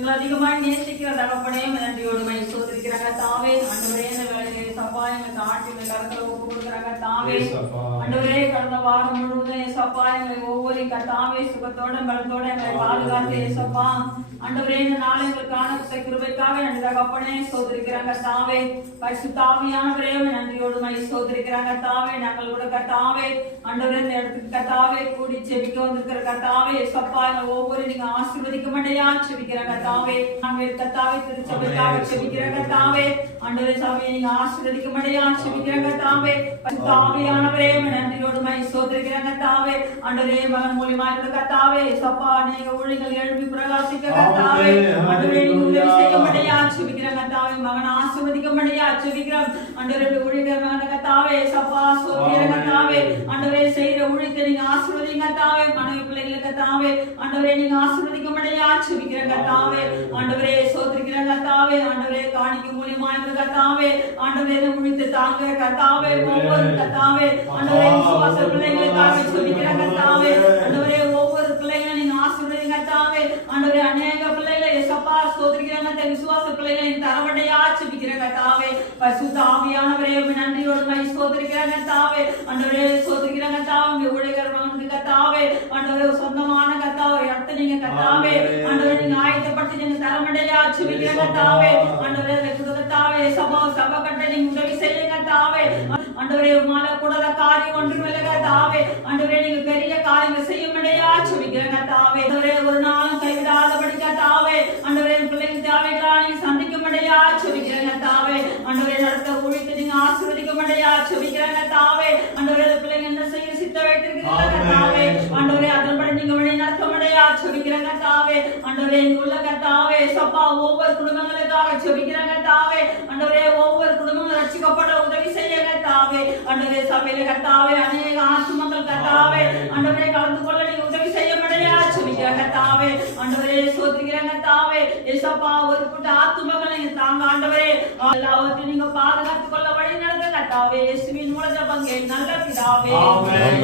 எங்களை அதிகமாய் நேசிக்கிற தகப்பனே நன்றியோடு மை சோதரிக்கிறாங்க தாவே ஆண்டவரே இந்த வேலையை சப்பா எங்களை தாட்டி எங்களை கருத்துல ஒப்பு கொடுக்குறாங்க தாவே ஆண்டவரே கடந்த வாரம் முழுவதும் சப்பா எங்களை ஒவ்வொரு தாவே சுகத்தோட பலத்தோட எங்களை பாதுகாத்து சப்பா ஆண்டவரே இந்த நாள் எங்களுக்கு காணப்பட்ட கிருபைக்காக நன்றி தகப்பனே சோதரிக்கிறாங்க தாவே பரிசுத்தாவியானவரே நன்றியோடு மை சோதரிக்கிறாங்க தாவே நாங்கள் கூட கத்தாவே ஆண்டவரே இந்த இடத்துக்கு கத்தாவே கூடி செபிக்க வந்திருக்கிற கத்தாவே சப்பா எங்களை ஒவ்வொரு நீங்க ஆசீர்வதிக்க மாட்டேயா செபிக்கிறாங்க தாவே நாங்கள் கத்தாவே திருச்சபைக்காக செபிக்கிறாங்க தாவே ஆண்டவரே சபையை நீங்க ஆசீர்வதிக்க மாட்டேயா செபிக்கிறாங்க தாவே தாவியானவரே நன்றியோடு மை சோதரிக்கிறாங்க தாவே ஆண்டவரே மகன் மூலியமா இருக்க தாவே சப்பா அநேக ஊழியர்கள் எழுப்பி பிரகாசிக்க தாவே ஆண்டவரே நீங்க உதவி செய்ய மாட்டேயா செபிக்கிறாங்க தாவே மகன் ஆசீர்வதிக்க மாட்டேயா செபிக்கிறாங்க ஆண்டவரே ஊழியர்கள் மகன் தாவே சப்பா சோதரிக்கிறாங்க தாவே ஆண்டவரே செய்யற ஊழியத்தை நீங்க ஆசீர்வதிங்க தாவே மனைவி பிள்ளைகளுக்கு தாவே ஆண்டவரே நீங்க ஆசீர்வதிக்க மாட்டேயா செபிக்கிறாங்க தாவே ஆண்டவரே சோதரிக்கிறாங்க தாவே ஆண்டவரே காணிக்க மூலியமா இருக்க தாவே ஆண்டவரே ஊழியத்தை தாங்க கத்தாவே ஒவ்வொரு கத்தாவே ஆண்டவரே விசுவாச பிள்ளைகளுக்காக செபிக்கிறாங்க தாவே ஆண்டவரே ஒவ்வொரு பிள்ளைகளை நீங்க ஆசீர்வதிங்க தாவே ஆண்டவரே அநேக பிள்ளைகளை சப்பா சோதரிக்கிறாங்க விசுவாச பிள்ளைகளை நீங்க தரவடையா செபிக்கிறாங்க தாவே பரிசுத்த ஆவியானவரே நன்றியோடு மை சோதரிக்கிறாங்க தாவே ஆண்டவரே சோதரிக்கிறாங்க தாவே ஊழியர்கள் கத்தாவே ஆண்டவரே சொந்தமான கத்தாவே அடுத்து நீங்க கத்தாவே ஆண்டவரே நீங்க ஆயத்தப்பட்டு நீங்க தரமடையா செபிக்கிறாங்க தாவே ஆண்டவரே கத்தாவே சபா கட்ட நீங்க உதவி செய்யுங்க தாவே ஆண்டவரே மால கூடாத காரியம் ஒன்றும் இல்லைங்க தாவே ஆண்டவரே நீங்க பெரிய காரியங்கள் செய்ய முடியா செபிக்கிறாங்க தாவே ஆண்டவரே ஒரு நாளும் கைவிடாதபடிக்க தாவே ஆண்டவரே பிள்ளைங்க தேவைகளா நீங்க சந்திக்க முடியா செபிக்கிறாங்க தாவே ஆண்டவரே நடத்த ஊழியத்தை நீங்க ஆசீர்வதிக்க முடியா செபிக்கிறாங்க தாவே ஆண்டவரே பிள்ளைங்க என்ன செய்ய சித்த வைத்திருக்கிறீங்க தாவே ஆண்டவரே அதன்படி நீங்க வழி நடத்த முடியா செபிக்கிறாங்க தாவே ஆண்டவரே இங்க உள்ள கத்தாவே சப்பா ஒவ்வொரு குடும்பங்களுக்காக செபிக்கிறாங்க தாவே ஆண்டவரே ஒவ்வொரு குடும்பங்களும் ரட்சிக்கப்பட உதவி செய்யுங்க தாவே ஆண்டவரே சபையில கத்தாவே அநேக ஆத்துமங்கள் கத்தாவே ஆண்டவரே கலந்து கொள்ள நீங்க உதவி செய்ய முடியா செபிக்கிறாங்க தாவே ஆண்டவரே சோதிக்கிறாங்க தாவே ஏசப்பா ஒரு கூட்ட ஆத்துமங்கள் நீங்க தாங்க ஆண்டவரே எல்லாவற்றையும் நீங்க பாதுகாத்துக் கொள்ள வழி நடத்துங்க தாவே இயேசுவின் மூலம் ஜெபங்கள் நல்ல பிதாவே ஆமென்.